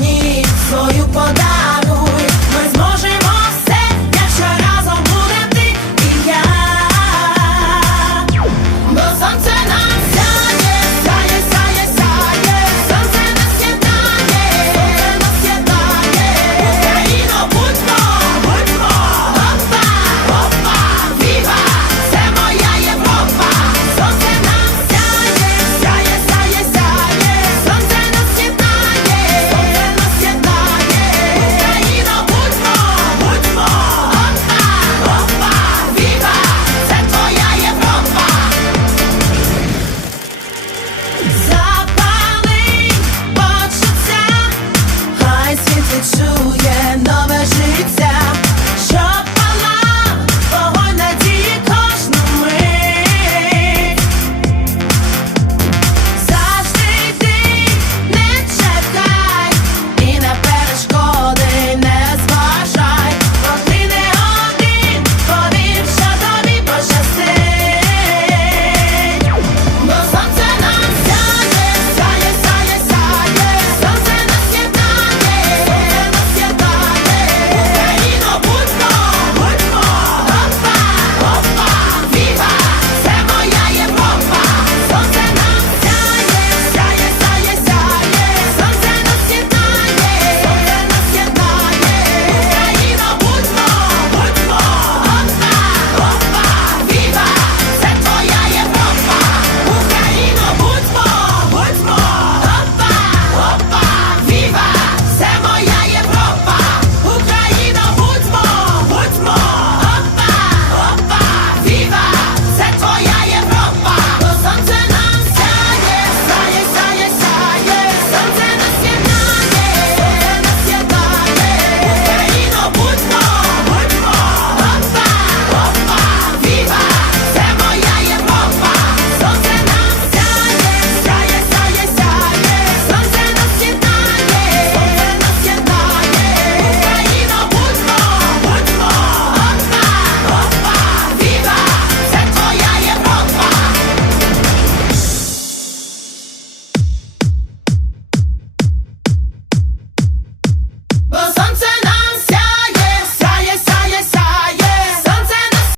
мені свою подай It's so